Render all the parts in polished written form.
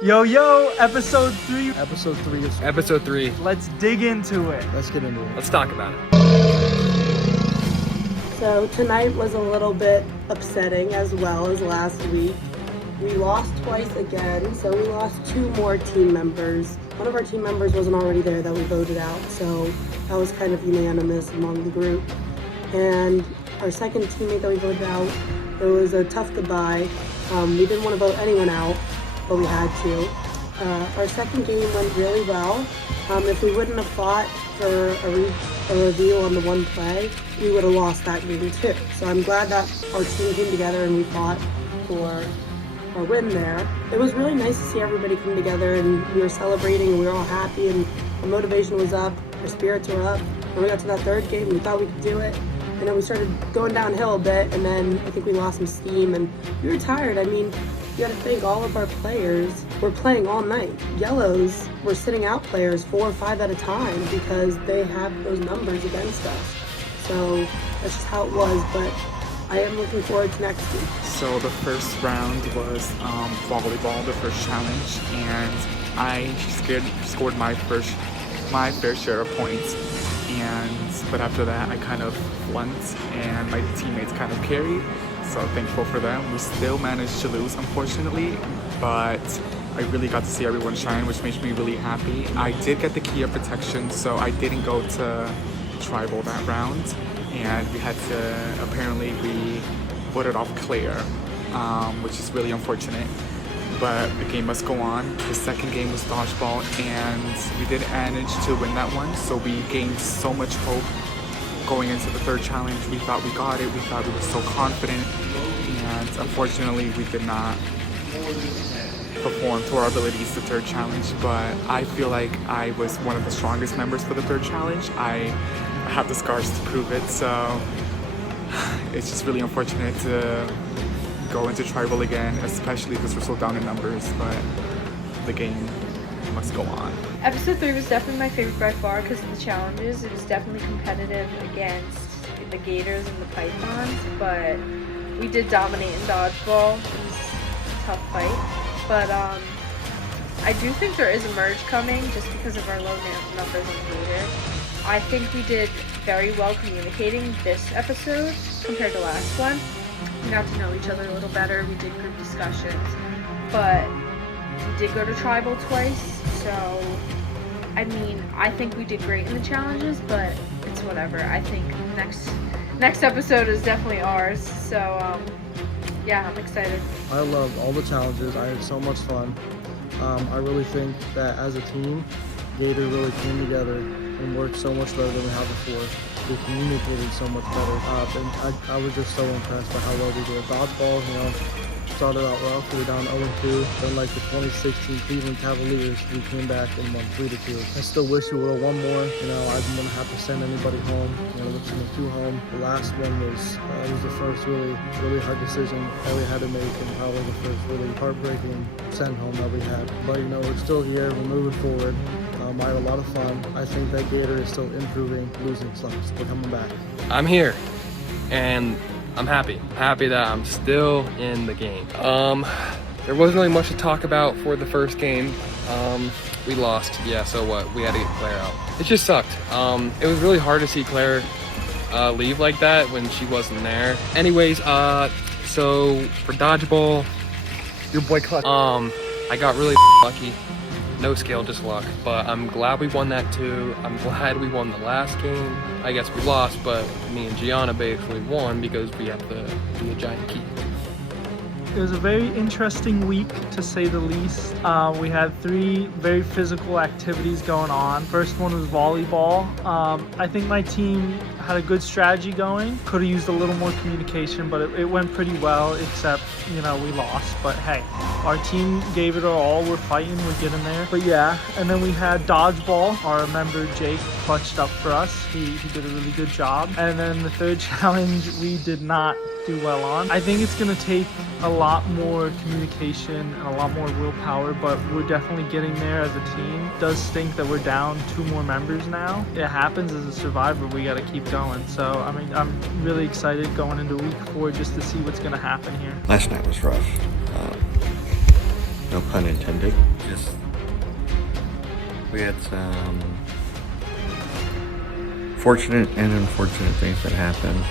Yo, episode 3. Episode 3 is... Episode 3. Let's dig into it. Let's get into it. Let's talk about it. So tonight was a little bit upsetting as well as last week. We lost twice again, so we lost 2 more team members. One of our team members wasn't already there that we voted out, so that was kind of unanimous among the group. And our second teammate that we voted out, it was a tough goodbye. We didn't want to vote anyone out, but we had to. Our second game went really well. If we wouldn't have fought for a reveal on the one play, we would have lost that game too. So I'm glad that our team came together and we fought for a win there. It was really nice to see everybody come together and we were celebrating and we were all happy and our motivation was up, our spirits were up. When we got to that third game, we thought we could do it. And then we started going downhill a bit and then I think we lost some steam and we were tired. I mean, you gotta think all of our players were playing all night. Yellows were sitting out players 4 or 5 at a time because they have those numbers against us. So that's just how it was, but I am looking forward to next week. So the first round was volleyball, the first challenge, and I scored my fair share of points. But after that, I kind of flunked, and my teammates kind of carried. So thankful for them. We still managed to lose, unfortunately, but I really got to see everyone shine, which makes me really happy. I did get the key of protection, so I didn't go to tribal that round, and we had to, apparently we voted off Claire, which is really unfortunate, but the game must go on. The second game was dodgeball, and we did manage to win that one, so we gained so much hope going into the third challenge. We thought we got it, we thought we were so confident, and unfortunately we did not perform to our abilities the third challenge, but I feel like I was one of the strongest members for the third challenge. I have the scars to prove it, so it's just really unfortunate to go into tribal again, especially because we're so down in numbers, but the game must go on. Episode 3 was definitely my favorite by far because of the challenges. It was definitely competitive against the Gators and the Pythons, but we did dominate in dodgeball. It was a tough fight, but I do think there is a merge coming just because of our low numbers on Gator. I think we did very well communicating this episode compared to last one. We got to know each other a little better. We did group discussions, but we did go to tribal twice, so I mean, I think we did great in the challenges, but it's whatever. I think next episode is definitely ours, so yeah, I'm excited. I loved all the challenges. I had so much fun. I really think that as a team, Gator really came together and worked so much better than we have before. We communicated so much better, and I was just so impressed by how well we did. Dodgeball, started out rough. We were down 0-2. Then like the 2016 Cleveland Cavaliers, we came back and won 3-2. I still wish we would have won more. I didn't want to have to send anybody home. We're sending 2 home. The last one was the first really hard decision that we had to make, and probably the first really heartbreaking send home that we had. But we're still here. We're moving forward. I had a lot of fun. I think that Gator is still improving. Losing sucks. We're coming back. I'm here, and I'm happy. I'm happy that I'm still in the game. There wasn't really much to talk about for the first game. We lost. Yeah, so what? We had to get Claire out. It just sucked. It was really hard to see Claire leave like that when she wasn't there. Anyways, so for dodgeball, your boy Clutch. I got really lucky. No skill, just luck. But I'm glad we won that too. I'm glad we won the last game. I guess we lost, but me and Gianna basically won because we have the giant key. It was a very interesting week, to say the least. We had 3 very physical activities going on. First one was volleyball. I think my team had a good strategy going. Could have used a little more communication, but it went pretty well, except, we lost. But hey, our team gave it our all. We're fighting, we're getting there. But yeah, and then we had dodgeball. Our member Jake clutched up for us. He did a really good job. And then the third challenge, we did not do well on. I think it's going to take a lot more communication and a lot more willpower, but we're definitely getting there as a team. It does stink that we're down 2 more members now. It happens as a survivor. We got to keep going. So I mean, I'm really excited going into week 4 just to see what's going to happen here. Last night was rough. no pun intended. Just we had some fortunate and unfortunate things that happened.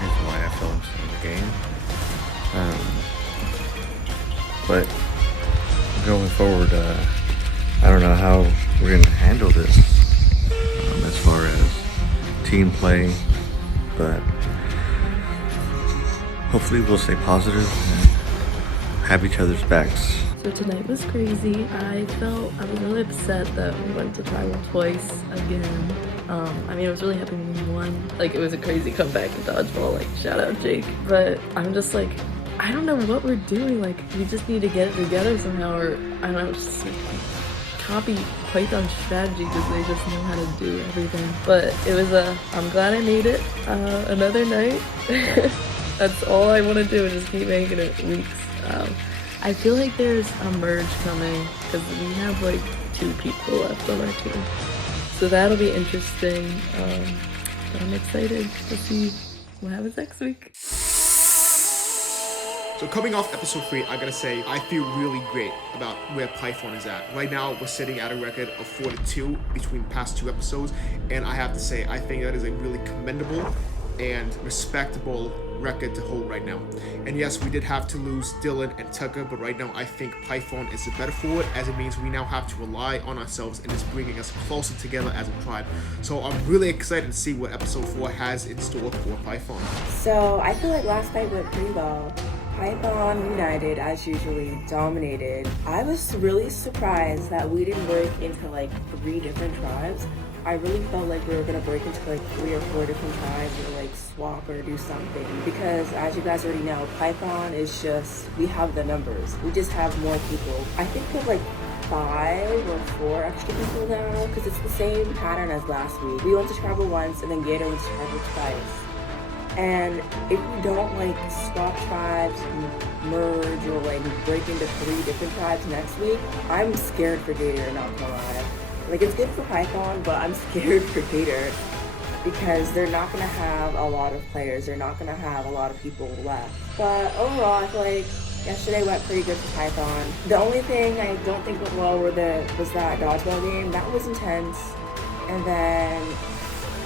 Here's why I fell into the game. But going forward, I don't know how we're going to handle this as far as team play, but hopefully we'll stay positive and have each other's backs. So tonight was crazy. I was really upset that we went to tribal twice again. I mean, I was really happy when we won. Like, it was a crazy comeback in dodgeball, like, shout out Jake. But I'm just like, I don't know what we're doing. Like, we just need to get it together somehow, or I don't know, just like, copy Python strategy because they just know how to do everything. But it was I'm glad I made it another night. That's all I want to do is just keep making it weeks. I feel like there's a merge coming because we have like 2 people left on our team. So that'll be interesting. But I'm excited to see what happens next week. So coming off episode 3, I gotta say, I feel really great about where Python is at. Right now, we're sitting at a record of 4-2 between the past 2 episodes, and I have to say, I think that is a really commendable and respectable record to hold right now. And yes, we did have to lose Dylan and Tucker, but right now I think Python is the better forward, as it means we now have to rely on ourselves and it's bringing us closer together as a tribe. So I'm really excited to see what episode 4 has in store for Python. So I feel like last night went pretty well. Python United, as usually, dominated. I was really surprised that we didn't break into like 3 different tribes. I really felt like we were gonna break into like 3 or 4 different tribes or like swap or do something, because as you guys already know, Python is just, we have the numbers. We just have more people. I think we have like 5 or 4 extra people now, because it's the same pattern as last week. We went to tribal once and then Gator went to tribal twice. And if we don't like swap tribes, merge, or like break into 3 different tribes next week, I'm scared for Gator, not gonna lie. Like, it's good for Python, but I'm scared for Gator because they're not gonna have a lot of players. They're not gonna have a lot of people left. But overall, I feel like yesterday went pretty good for Python. The only thing I don't think went well was that dodgeball game. That was intense. And then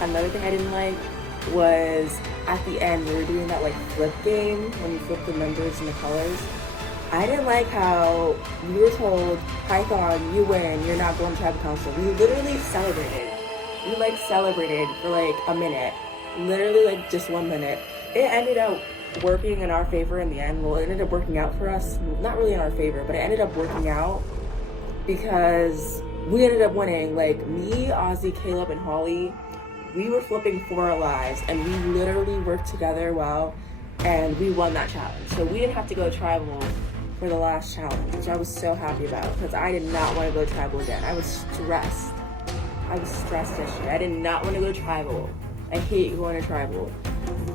another thing I didn't like was at the end, we were doing that like flip game when you flip the numbers and the colors. I didn't like how we were told, Python, you win, you're not going to tribal council. We literally celebrated. We like celebrated for like a minute. Literally like just 1 minute. It ended up working in our favor in the end. Well, it ended up working out for us. Not really in our favor, but it ended up working out because we ended up winning. Like me, Ozzy, Caleb, and Holly, we were flipping 4 lives and we literally worked together well and we won that challenge. So we didn't have to go tribal for the last challenge, which I was so happy about because I did not want to go tribal again. I was stressed. Yesterday. I did not want to go tribal. I hate going to tribal.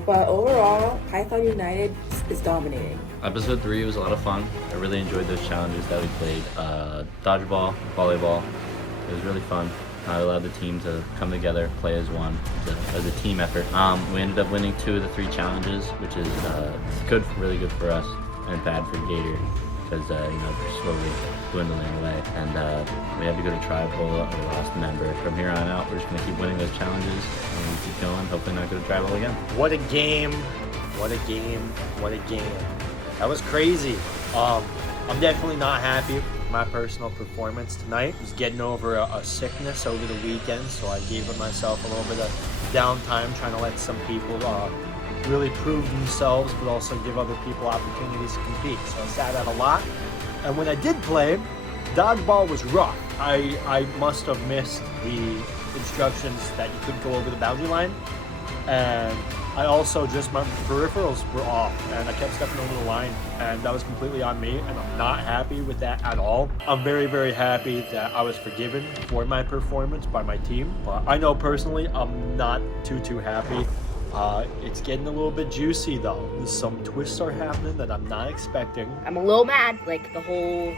But overall, Python United is dominating. Episode 3 was a lot of fun. I really enjoyed those challenges that we played. Dodgeball, volleyball. It was really fun. I allowed the team to come together, play as one, as a team effort. We ended up winning 2 of the 3 challenges, which is good, really good for us, and bad for Gator, because we're slowly dwindling away. And we had to go to tribal. We lost a member. From here on out, we're just gonna keep winning those challenges and keep going. Hopefully, not go to tribal again. What a game! What a game! What a game! That was crazy. I'm definitely not happy with my personal performance tonight. I was getting over a sickness over the weekend, so I gave myself a little bit of downtime, trying to let some people really prove themselves, but also give other people opportunities to compete. So I sat out a lot, and when I did play, dodgeball was rough. I must have missed the instructions that you couldn't go over the boundary line, and I also just, my peripherals were off and I kept stepping over the line, and that was completely on me, and I'm not happy with that at all. I'm very, very happy that I was forgiven for my performance by my team, but I know personally I'm not too happy. It's getting a little bit juicy though. Some twists are happening that I'm not expecting. I'm a little mad, like the whole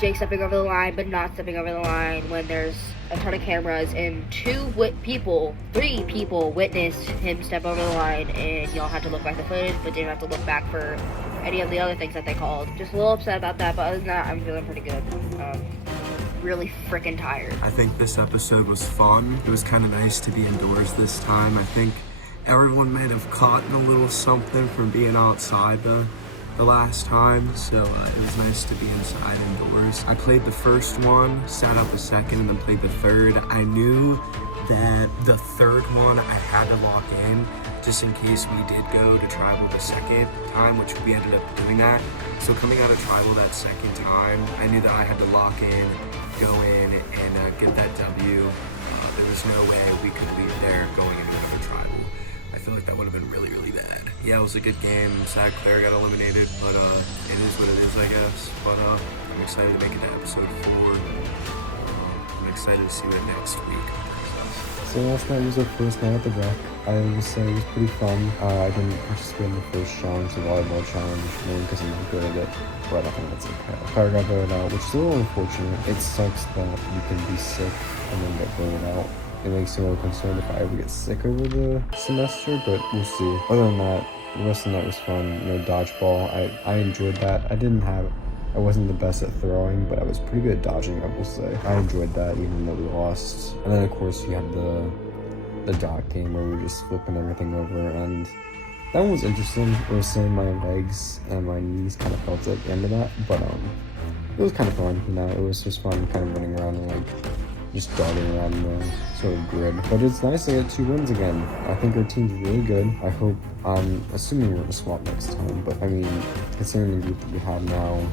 Jake stepping over the line but not stepping over the line when there's a ton of cameras and 3 people witnessed him step over the line, and y'all had to look back the footage but didn't have to look back for any of the other things that they called. Just a little upset about that, but other than that, I'm feeling pretty good. Really freaking tired. I think this episode was fun. It was kind of nice to be indoors this time. I think everyone might have caught a little something from being outside the last time, so it was nice to be inside indoors. I played the first one, sat out the second, and then played the third. I knew that the third one I had to lock in just in case we did go to tribal the second time, which we ended up doing that. So coming out of tribal that second time, I knew that I had to lock in, go in, and get that W. There was no way we could leave there going into another tribal. I feel like that would have been really, really bad. Yeah, it was a good game. Sad Claire got eliminated, but it is what it is, I guess. But I'm excited to make it to episode 4. I'm excited to see what next week brings us. So last night was our first night at the rec. I would say it was pretty fun. I didn't participate in the first challenge, the volleyball challenge, mainly because I'm not good at it, but I think that's okay. Claire got voted out, which is a little unfortunate. It sucks that you can be sick and then get voted out. It makes me a little concerned if I ever get sick over the semester, but we'll see. Other than that, the rest of the night was fun. You know, dodgeball, I enjoyed that. I wasn't the best at throwing, but I was pretty good at dodging, I will say. I enjoyed that even though we lost. And then of course you had the dot game where we were just flipping everything over, and that one was interesting. It was saying my legs and my knees kind of felt at the end of that, but it was kind of fun, you know. It was just fun kind of running around and like just darting around the sort of grid. But it's nice to get 2 wins again. I think our team's really good. I'm assuming we're gonna swap next time, but I mean, considering the group that we have now,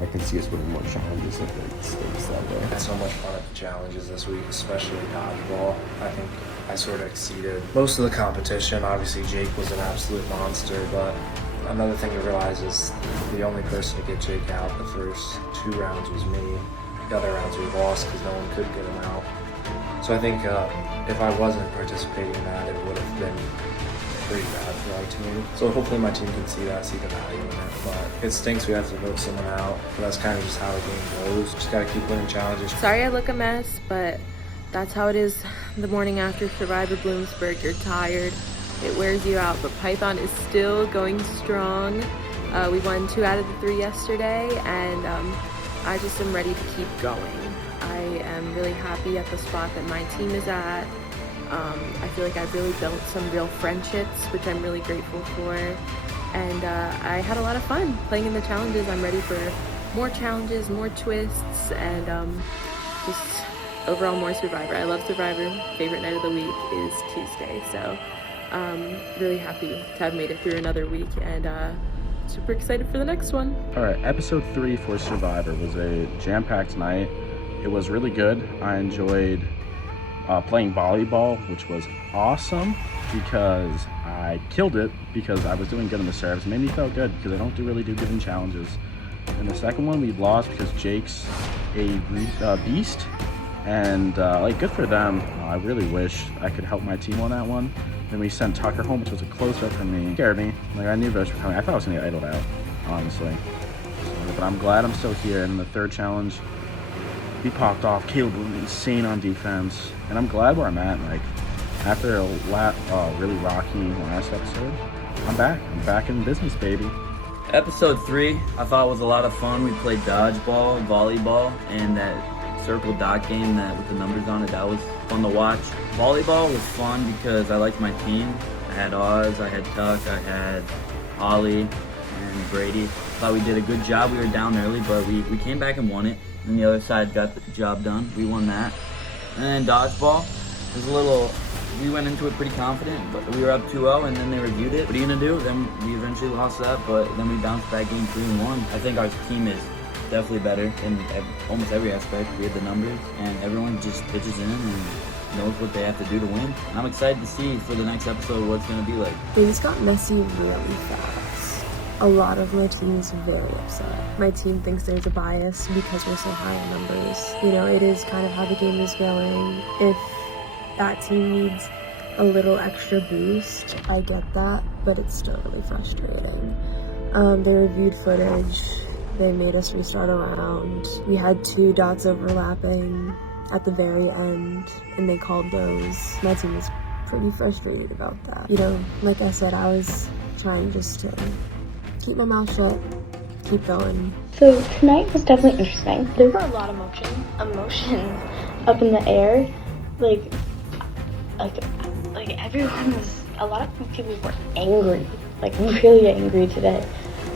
I can see us winning more challenges if it stays that way. I had so much fun at the challenges this week, especially dodgeball. I think I sort of exceeded most of the competition. Obviously, Jake was an absolute monster, but another thing to realize is the only person to get Jake out the first 2 rounds was me. The other rounds we lost because no one could get him out. So I think if I wasn't participating in that, it would have been pretty bad for our team. So hopefully my team can see that, see the value in it. But it stinks we have to vote someone out, but that's kind of just how the game goes. Just gotta keep winning challenges. Sorry I look a mess, but that's how it is the morning after Survivor Bloomsburg. You're tired, it wears you out, but Python is still going strong. We won 2 out of the 3 yesterday, and I just am ready to keep going. I am really happy at the spot that my team is at. I feel like I've really built some real friendships, which I'm really grateful for. And I had a lot of fun playing in the challenges. I'm ready for more challenges, more twists, and just overall more Survivor. I love Survivor. Favorite night of the week is Tuesday. So really happy to have made it through another week, and super excited for the next one. All right, episode 3 for Survivor was a jam-packed night. It was really good. I enjoyed playing volleyball, which was awesome because I killed it because I was doing good in the serves. It made me feel good because I don't really do good in challenges. In the second one, we lost because Jake's a beast, and like, good for them. I really wish I could help my team on that one. Then we sent Tucker home, which was a close-up for me. It scared me. Like, I knew those were coming. I thought I was gonna get idled out, honestly. But I'm glad I'm still here. In the third challenge, we popped off. Caleb was insane on defense, and I'm glad where I'm at. Like, after a really rocky last episode, I'm back. I'm back in business, baby. Episode 3, I thought was a lot of fun. We played dodgeball, volleyball, and that circle dot game that with the numbers on it, that was fun to watch. Volleyball was fun because I liked my team. I had Oz, I had Tuck, I had Ollie, and Brady. Thought we did a good job. We were down early, but we came back and won it. And the other side got the job done. We won that. And then dodgeball was a little, we went into it pretty confident, but we were up 2-0 and then they reviewed it. What are you gonna do? Then we eventually lost that, but then we bounced back game 3 and 1. I think our team is definitely better in almost every aspect. We have the numbers and everyone just pitches in and knows what they have to do to win. And I'm excited to see for the next episode what it's gonna be like. Things got messy really fast. A lot of my team is very upset. My team thinks there's a bias because we're so high in numbers. You know, it is kind of how the game is going. If that team needs a little extra boost, I get that, but it's still really frustrating. They reviewed footage. They made us restart a round. We had 2 dots overlapping at the very end, and they called those. My team was pretty frustrated about that. You know, like I said, I was trying just to keep my mouth shut, keep going. So tonight was definitely interesting. There were a lot of emotions up in the air. Like everyone was, a lot of people were angry, like really angry today,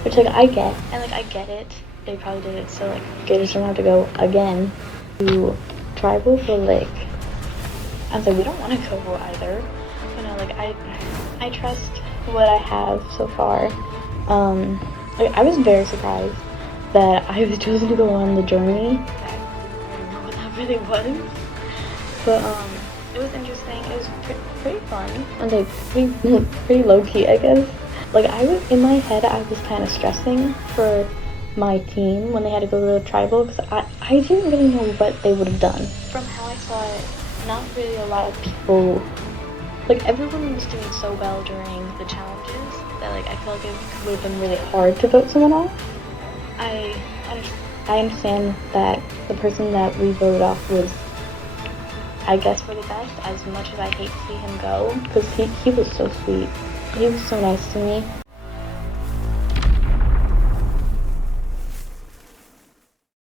which like I get, and like I get it. They probably did it so like Gators don't have to go again to tribal, but like I was like, we don't want to go either. You know, like I trust what I have so far. Like I was very surprised that I was chosen to go on the journey. I don't know what that really was, but it was interesting. It was pretty fun and like pretty low key, I guess. Like I was in my head, I was kind of stressing for my team when they had to go to the tribal because I didn't really know what they would have done. From how I saw it, not really a lot of people, like everyone was doing so well during the challenges that like I feel like it would have been really hard to vote someone off. I understand that the person that we voted off was, I guess, for the best, as much as I hate to see him go, because he was so sweet. He was so nice to me.